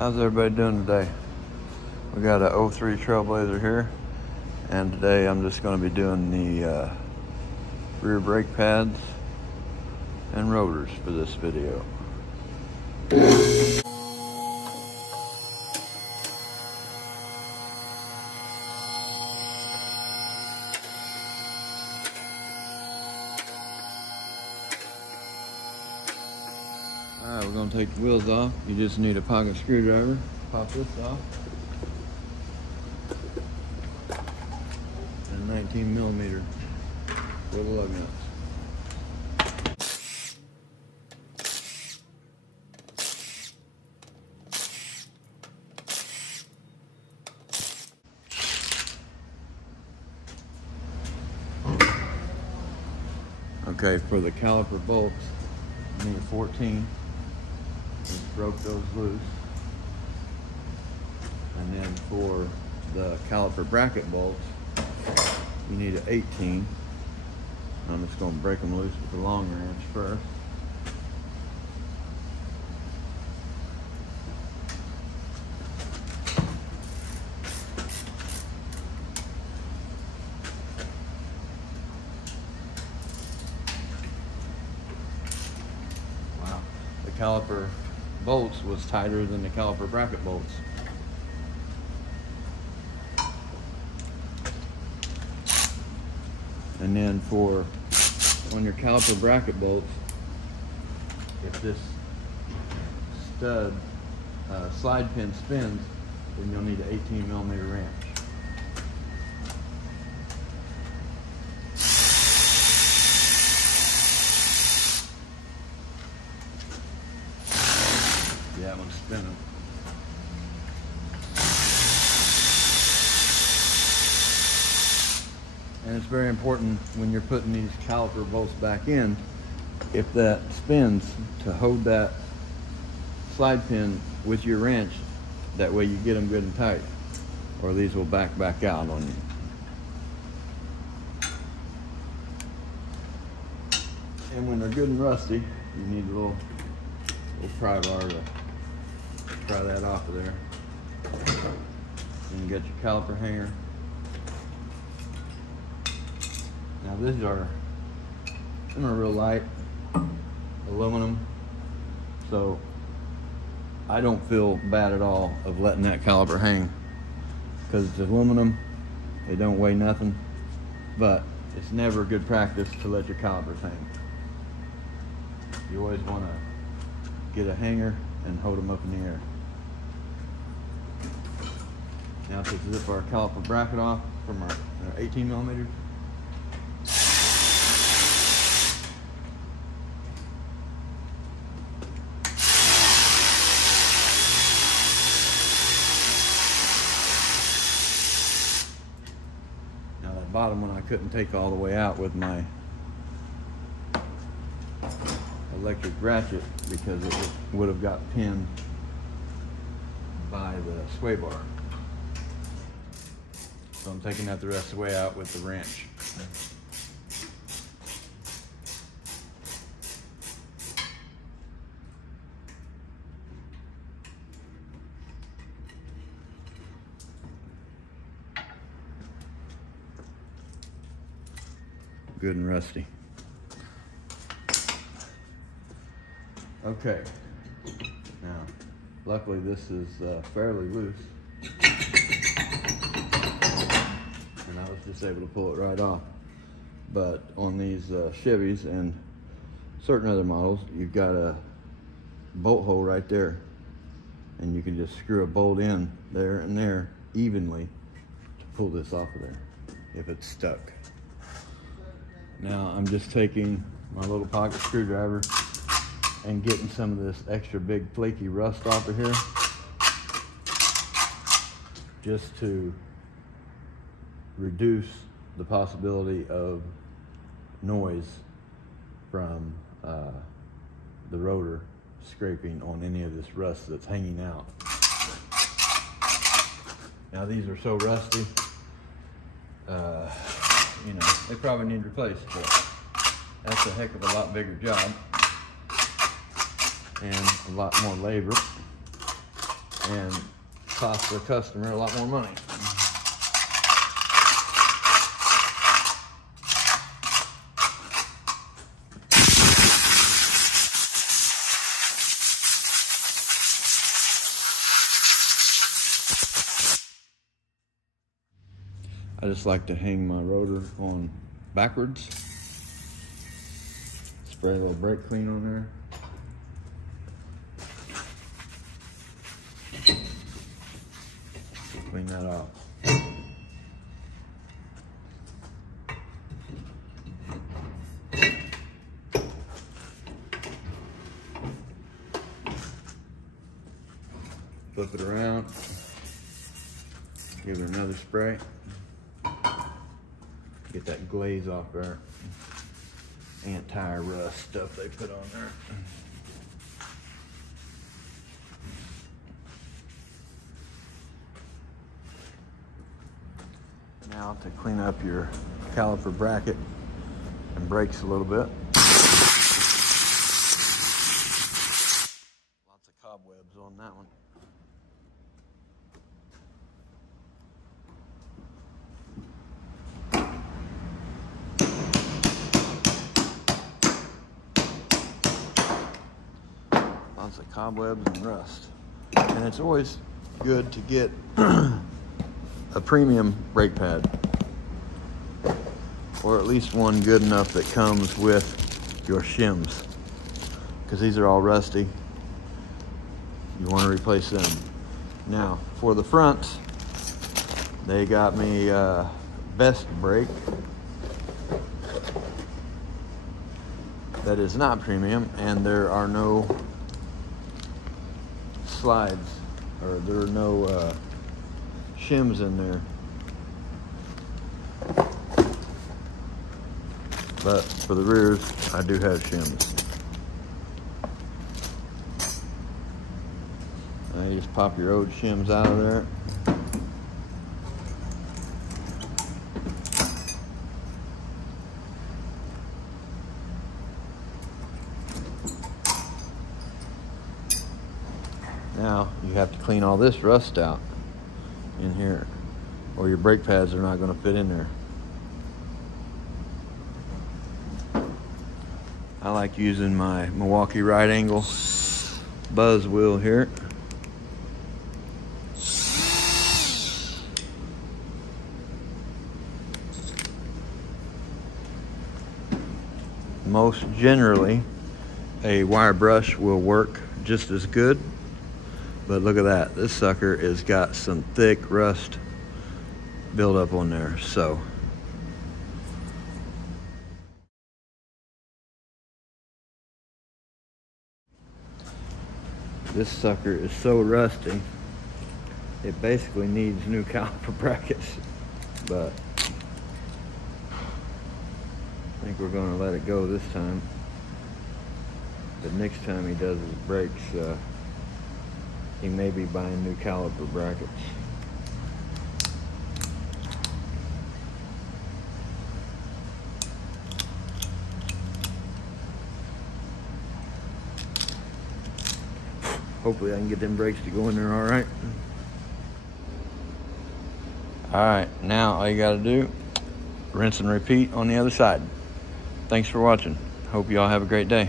How's everybody doing today? We got a 03 Trailblazer here, and today I'm just going to be doing the rear brake pads and rotors for this video. Alright, we're going to take the wheels off. You just need a pocket screwdriver. Pop this off. And 19mm little lug nuts. Okay, for the caliper bolts, you need a 14. Just broke those loose. And then for the caliper bracket bolts, you need an 18. I'm just going to break them loose with the long wrench first. Wow, the caliper bolts was tighter than the caliper bracket bolts. And then for on your caliper bracket bolts, if this stud slide pin spins, then you'll need an 18mm wrench. Yeah, that one's spinning. And it's very important when you're putting these caliper bolts back in, if that spins, to hold that slide pin with your wrench. That way you get them good and tight, or these will back out on you. And when they're good and rusty, you need a little pry bar to pry that off of there. And you got your caliper hanger. Now these are real light aluminum, so I don't feel bad at all of letting that caliper hang, because it's aluminum, they don't weigh nothing, but it's never good practice to let your calipers hang. You always want to get a hanger and hold them up in the air. Now to zip our caliper bracket off from our 18mm. Bottom one I couldn't take all the way out with my electric ratchet because it would have got pinned by the sway bar. So I'm taking that the rest of the way out with the wrench. Good and rusty. Okay, now luckily this is fairly loose, and I was just able to pull it right off. But on these Chevys and certain other models, you've got a bolt hole right there, and you can just screw a bolt in there and there evenly to pull this off of there if it's stuck. Now I'm just taking my little pocket screwdriver and getting some of this extra big flaky rust off of here, just to reduce the possibility of noise from the rotor scraping on any of this rust that's hanging out. Now these are so rusty, you know, they probably need replaced, but that's a heck of a lot bigger job and a lot more labor. and cost the customer a lot more money. I just like to hang my rotor on backwards. Spray a little brake clean on there. Clean that off. Flip it around. Give it another spray. Get that glaze off there. Anti-rust stuff they put on there. Now to clean up your caliper bracket and brakes a little bit. Lots of cobwebs on that one. Lots of cobwebs and rust. And it's always good to get a premium brake pad, or at least one good enough that comes with your shims, because these are all rusty. You want to replace them. Now for the fronts, they got me Best brake that is not premium, and there are no slides, or there are no shims in there. But for the rears, I do have shims. Now you just pop your old shims out of there. Now you have to clean all this rust out in here, or your brake pads are not going to fit in there. I like using my Milwaukee right angle buzz wheel here. Most generally, a wire brush will work just as good. But look at that, this sucker has got some thick rust buildup on there, so. This sucker is so rusty, it basically needs new caliper brackets, but I think we're gonna let it go this time. But next time he does his brakes, he may be buying new caliper brackets. Hopefully I can get them brakes to go in there all right. All right, now all you gotta do, rinse and repeat on the other side. Thanks for watching. Hope you all have a great day.